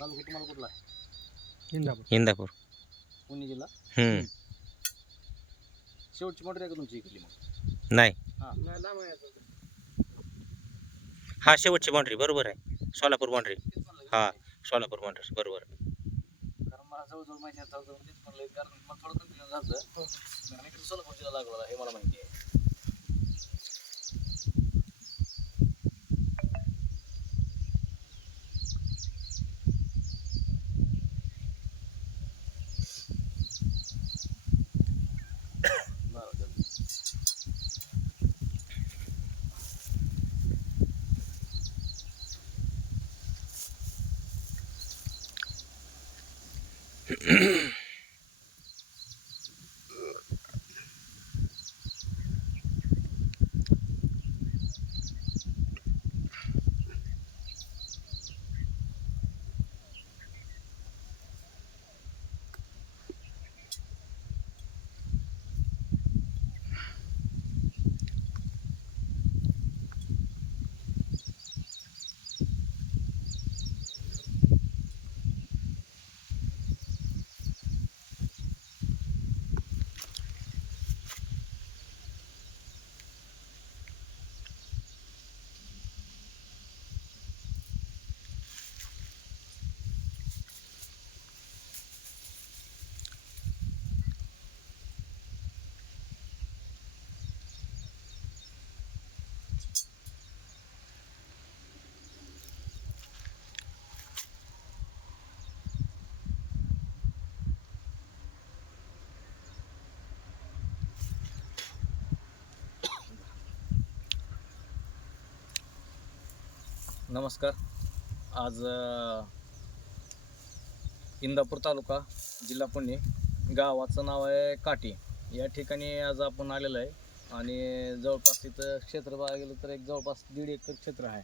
तालुका तुम्हाला कुठला? इंदापूर. पुणे जिल्हा. शेवटची मोटर आहे का तुमची इकडली मग? नाही, हां हा शेवटची बाउंड्री बरोबर आहे. सोलापूर बाउंड्री. हा सोलापूर बाउंड्री बरोबर. कारण मला जवळजवळ माहिती आहे, जवळजवळ तेच म्हणलं, कारण मला थोडं कन्फ्युजन झालं. कारण इकडे सोलापूर जिल्हा लागला हे मला माहिती आहे. बरं. नमस्कार. आज इंदापूर तालुका जिल्हा पुणे, गावाचं नाव आहे काटी. या ठिकाणी आज आपण आलेलो आहे आणि जवळपास इथं क्षेत्र बघायला गेलं तर एक जवळपास 1.5 एकर क्षेत्र आहे.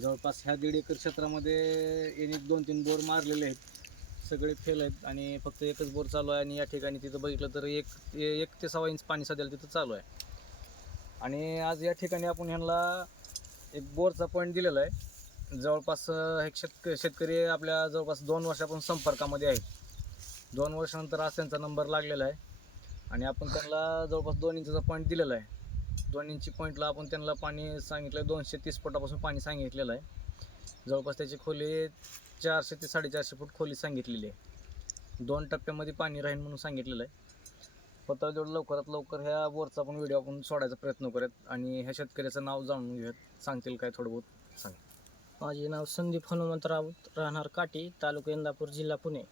जवळपास ह्या 1.5 एकर क्षेत्रामध्ये यांनी 2-3 बोर मारलेले आहेत, सगळे फेल आहेत आणि फक्त एकच बोर चालू आहे. आणि या ठिकाणी तिथं बघितलं तर 1 ते 1.25 इंच पाणी सध्याला तिथं चालू आहे. आणि आज या ठिकाणी आपण ह्यांना एक बोरचा पॉईंट दिलेला आहे. जवळपास हे शेतकरी आपल्या जवळपास 2 वर्षापासून संपर्कामध्ये आहेत. 2 वर्षानंतर आज त्यांचा नंबर लागलेला आहे आणि आपण त्यांना जवळपास 2 इंचचा पॉईंट दिलेला आहे. 2 इंची पॉईंटला आपण त्यांना पाणी सांगितलं आहे, 230 फुटापासून पाणी सांगितलेलं आहे. जवळपास त्याची खोली 400 ते 450 फूट खोली सांगितलेली आहे. 2 टप्प्यामध्ये पाणी राहील म्हणून सांगितलेलं आहे. स्वतः जेवढं लवकरात लवकर ह्या बोरचा आपण व्हिडिओ आपण सोडायचा प्रयत्न करूयात आणि ह्या शेतकऱ्याचं नाव जाणून घेऊयात. सांगतील काय थोडं बहुत सांग. माझे नाव संदीप हनुमंत राऊत, राहणार काटी, तालुका इंदापूर, जिल्हा पुणे.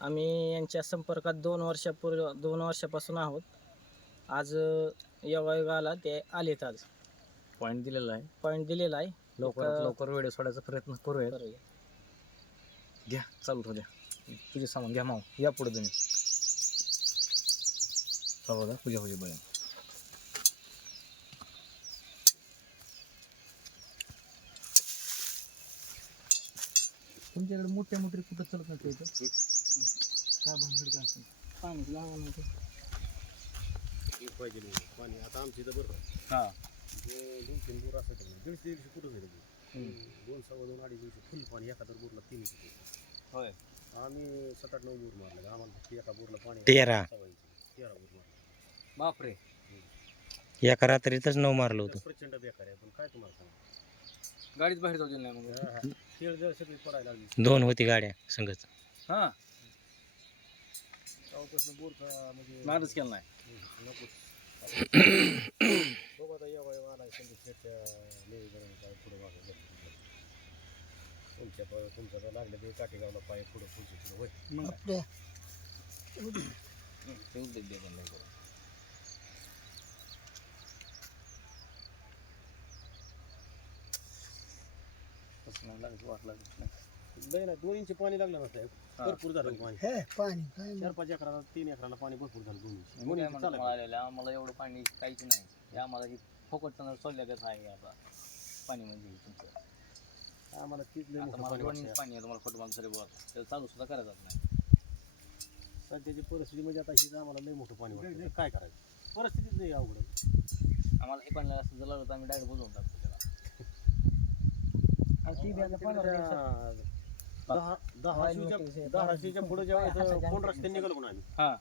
आम्ही यांच्या संपर्कात 2 वर्षापासून आहोत. आज योगायोग आला, ते आलेत. आज पॉईंट दिलेला आहे, पॉईंट आहे. लवकरात लवकर व्हिडिओ सोडायचा प्रयत्न करूयात. घ्या चालू राहू द्या. तुझे सामान घ्या माव, या पुढे तुम्ही चालू द्या. पूजा होईल बघा. तुमच्याकडे मोठ्या मोठे कुठं चालत नाही इथं काय भानगड काय असेल पाणी लागलं पाहिजे पाणी. आता आमची इथं बरोबर हां 2-3 बोर असं 150 कुठं झालं 2-2.25 2.5 फुल पाणी. एखादा बोरला 3 इंच. होय. आम्ही 7-8-9 बोर मारले. आम्हाला फक्त एका बोरला पाणी 13 13 बोर मारले. बापरे. एका रात्रीतच 9 मारलं होतं. प्रचंड बेकार आहे. पण काय तुम्हाला सांगा, गाडीच बाहेर जाऊ दिली नाही मग. खेळ जर सगळी पडायला लागली 2 होती गाड्या संगच. हां तेव्हापासून बोरचा म्हणजे नादच केला नाही. नकोच. बघू आता या आला संदेश शेटच्या निवेदन काय पुढे मागं तुमच्या तर लागले ते काठीगावला पाय पुढं पुढचे पुढं होय. मग आपल्या नाही 2 इंच पाणी लागलं ना साहेब. भरपूर झालं पाणी. पाणी 4-5 एकराला 3 एकराला पाणी भरपूर झालं. 2 इंच मी काय म्हणतो मला आम्हाला एवढं पाणी काहीच नाही. हे आम्हाला ही फोकटचं सोडल्यागत आहे. आता पाणी म्हणजे तुमचं आम्हाला तीच लय आता मोठं मला पाणी 2 इंच वाटतंय. पाणी आहे. तुम्हाला फोटो मला सरी बोल तर चालू सुद्धा करायचं नाही. सध्याची परिस्थिती म्हणजे आता हीच आम्हाला लय मोठं पाणी वाटतं. तर काय करायचं, परिस्थितीच लय अवघड आहे. आम्हाला हे पाणी असं जर लागलं तर आम्ही डायरेक्ट बुजवून टाकतो त्याला. ती बी आता 15 दिवसात धाराशीच्या पुढे जेव्हा कोण रस्त्याने निघालो ना आम्ही हा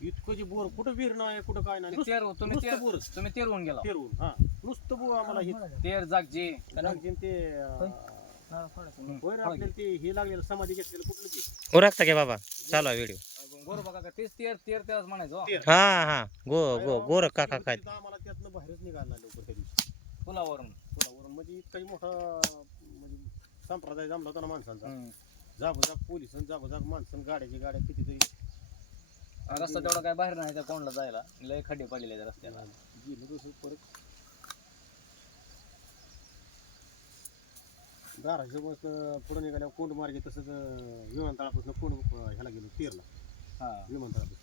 इतकं जे बोर कुठं विहीर नाही कुठं काय नाही तुम्ही नुसतं बोरच. तुम्ही तेरवून गेला पेरवून हा नुसतं बोर आम्हाला हे तेर जागजे लागेल ते होय रे, आपल्याला ते हे लागलेलं समाधी घेतलेलं कुठलं ते उरकता घे बाबा चालू आहे व्हिडिओ. गोर बघा का तेच तेर तेर तेच म्हणायचो हो. तेर. हा हा गोर काका काय तिथं आम्हाला त्यातनं बाहेरच निघायला नाही लवकर त्या दिवशी पुलावरून पुलावरून म्हणजे इतकाही मोठा म्हणजे संप्रदाय जमला होता ना माणसांचा हम्म. जागोजाग पोलिस जागोजाग माणसं गाड्या कितीतरी रस्ता तेवढा काय बाहेर नाही त्या कोणला जायला लय खड्डे पडलेले त्या रस्त्याला गेलो तसं परत धाराशिवपासून पुढे निघाल्यावर कोंड मार्गे तसंच विमानतळापासून कोंड ह्याला गेलो तेरला हा विमानतळापासून